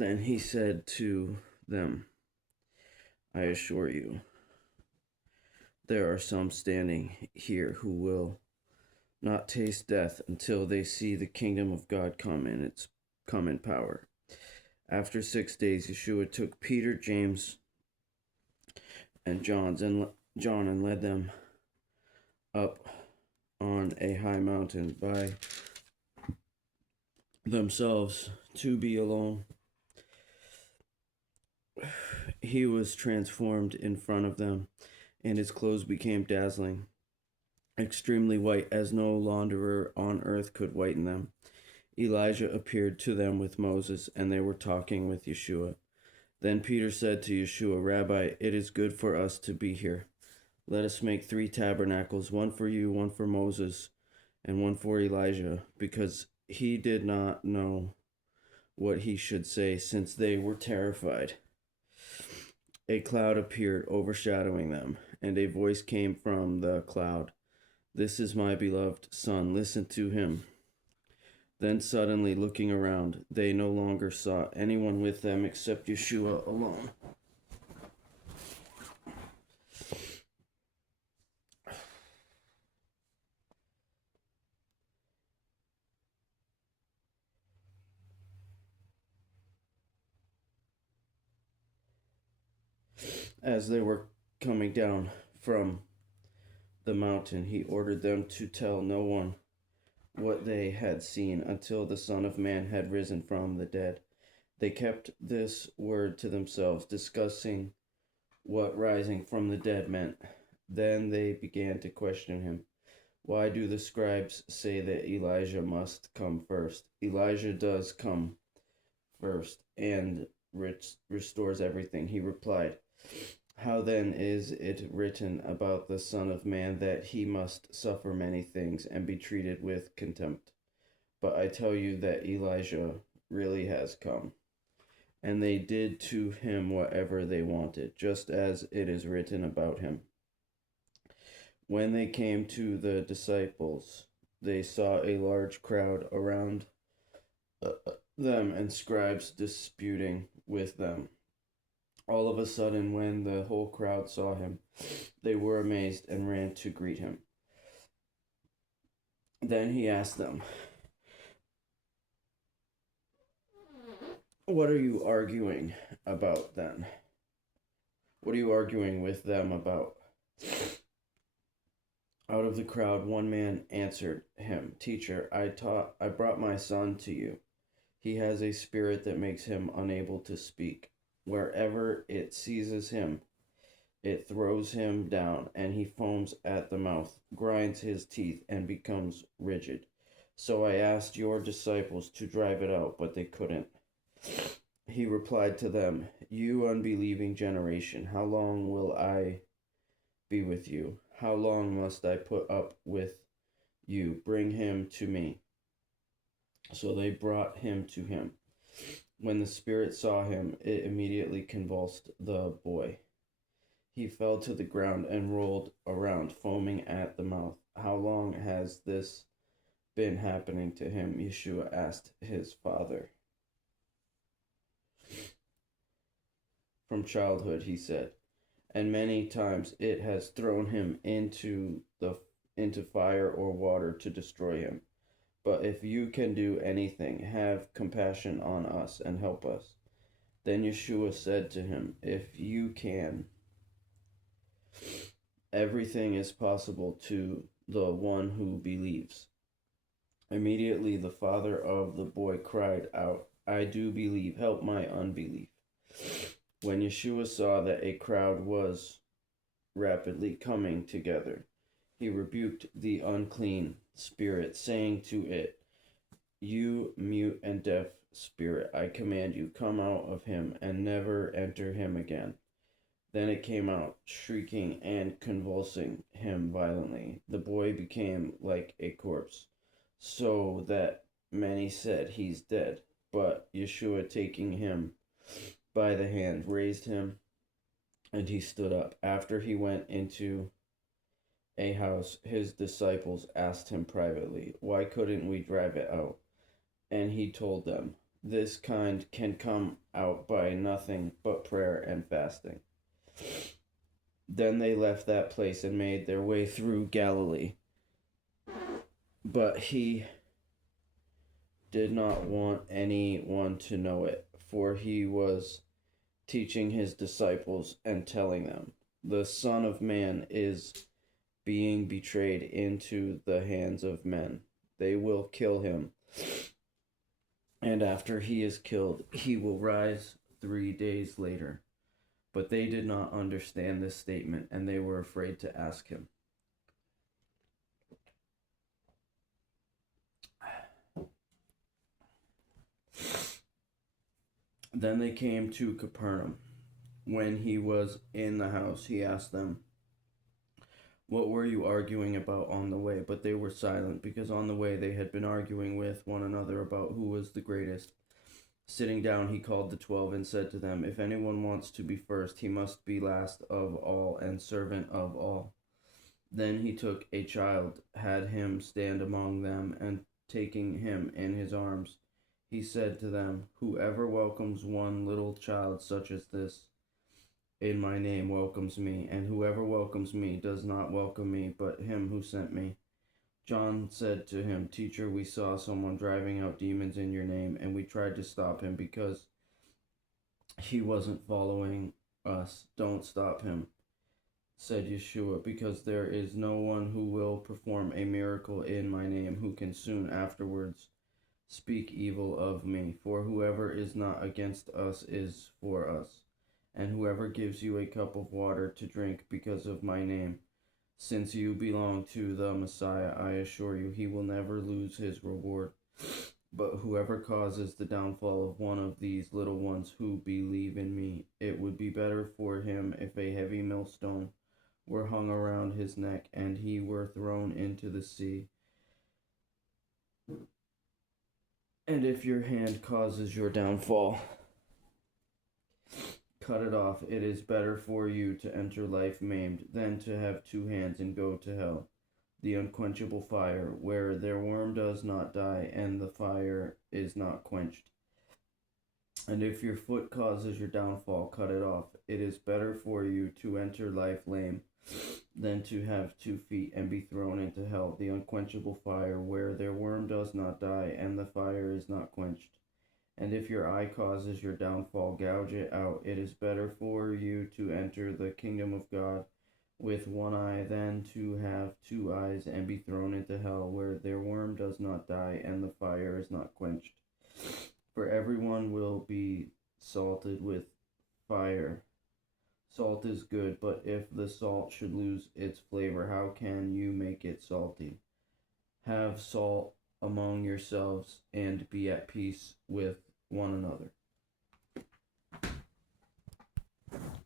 Then he said to them, I assure you, there are some standing here who will not taste death until they see the kingdom of God come in power. After 6 days, Yeshua took Peter, James, and John and led them up on a high mountain by themselves to be alone. He was transformed in front of them, and his clothes became dazzling, extremely white, as no launderer on earth could whiten them. Elijah appeared to them with Moses, and they were talking with Yeshua. Then Peter said to Yeshua, Rabbi, it is good for us to be here. Let us make 3 tabernacles, one for you, one for Moses, and one for Elijah, because he did not know what he should say, since they were terrified. A cloud appeared, overshadowing them, and a voice came from the cloud. This is my beloved Son, listen to him. Then suddenly, looking around, they no longer saw anyone with them except Yeshua alone. As they were coming down from the mountain, he ordered them to tell no one what they had seen until the Son of Man had risen from the dead. They kept this word to themselves, discussing what rising from the dead meant. Then they began to question him. Why do the scribes say that Elijah must come first? Elijah does come first and restores everything. He replied, how then is it written about the Son of Man that he must suffer many things and be treated with contempt? But I tell you that Elijah really has come, and they did to him whatever they wanted, just as it is written about him. When they came to the disciples, they saw a large crowd around them and scribes disputing with them. All of a sudden, when the whole crowd saw him, they were amazed and ran to greet him. Then he asked them, what are you arguing about then? What are you arguing with them about? Out of the crowd, one man answered him, Teacher, I brought my son to you. He has a spirit that makes him unable to speak. Wherever it seizes him, it throws him down, and he foams at the mouth, grinds his teeth, and becomes rigid. So I asked your disciples to drive it out, but they couldn't. He replied to them, You unbelieving generation, how long will I be with you? How long must I put up with you? Bring him to me. So they brought him to him. When the spirit saw him, it immediately convulsed the boy. He fell to the ground and rolled around, foaming at the mouth. How long has this been happening to him? Yeshua asked his father. From childhood, he said, and many times it has thrown him into fire or water to destroy him. But if you can do anything, have compassion on us and help us. Then Yeshua said to him, If you can, everything is possible to the one who believes. Immediately the father of the boy cried out, I do believe, help my unbelief. When Yeshua saw that a crowd was rapidly coming together, he rebuked the unclean spirit, saying to it, You mute and deaf spirit, I command you, come out of him and never enter him again. Then it came out, shrieking and convulsing him violently. The boy became like a corpse, so that many said, He's dead. But Yeshua, taking him by the hand, raised him, and he stood up. After he went into a house, his disciples asked him privately, Why couldn't we drive it out? And he told them, This kind can come out by nothing but prayer and fasting. Then they left that place and made their way through Galilee. But he did not want anyone to know it, for he was teaching his disciples and telling them, "The Son of Man is being betrayed into the hands of men. They will kill him, and after he is killed, he will rise 3 days later." But they did not understand this statement, and they were afraid to ask him. Then they came to Capernaum. When he was in the house, he asked them, "What were you arguing about on the way?" But they were silent, because on the way they had been arguing with one another about who was the greatest. Sitting down, he called the 12 and said to them, "If anyone wants to be first, he must be last of all and servant of all." Then he took a child, had him stand among them, and taking him in his arms, he said to them, "Whoever welcomes one little child such as this in my name welcomes me, and whoever welcomes me does not welcome me, but him who sent me." John said to him, "Teacher, we saw someone driving out demons in your name, and we tried to stop him because he wasn't following us." "Don't stop him," said Yeshua, "because there is no one who will perform a miracle in my name who can soon afterwards speak evil of me. For whoever is not against us is for us. And whoever gives you a cup of water to drink because of my name, since you belong to the Messiah, I assure you, he will never lose his reward. But whoever causes the downfall of one of these little ones who believe in me, it would be better for him if a heavy millstone were hung around his neck and he were thrown into the sea. And if your hand causes your downfall, cut it off. It is better for you to enter life maimed than to have two hands and go to hell, the unquenchable fire, where their worm does not die and the fire is not quenched. And if your foot causes your downfall, cut it off. It is better for you to enter life lame than to have 2 feet and be thrown into hell, the unquenchable fire, where their worm does not die and the fire is not quenched. And if your eye causes your downfall, gouge it out. It is better for you to enter the kingdom of God with one eye than to have 2 eyes and be thrown into hell, where their worm does not die and the fire is not quenched. For everyone will be salted with fire. Salt is good, but if the salt should lose its flavor, how can you make it salty? Have salt among yourselves and be at peace with one another.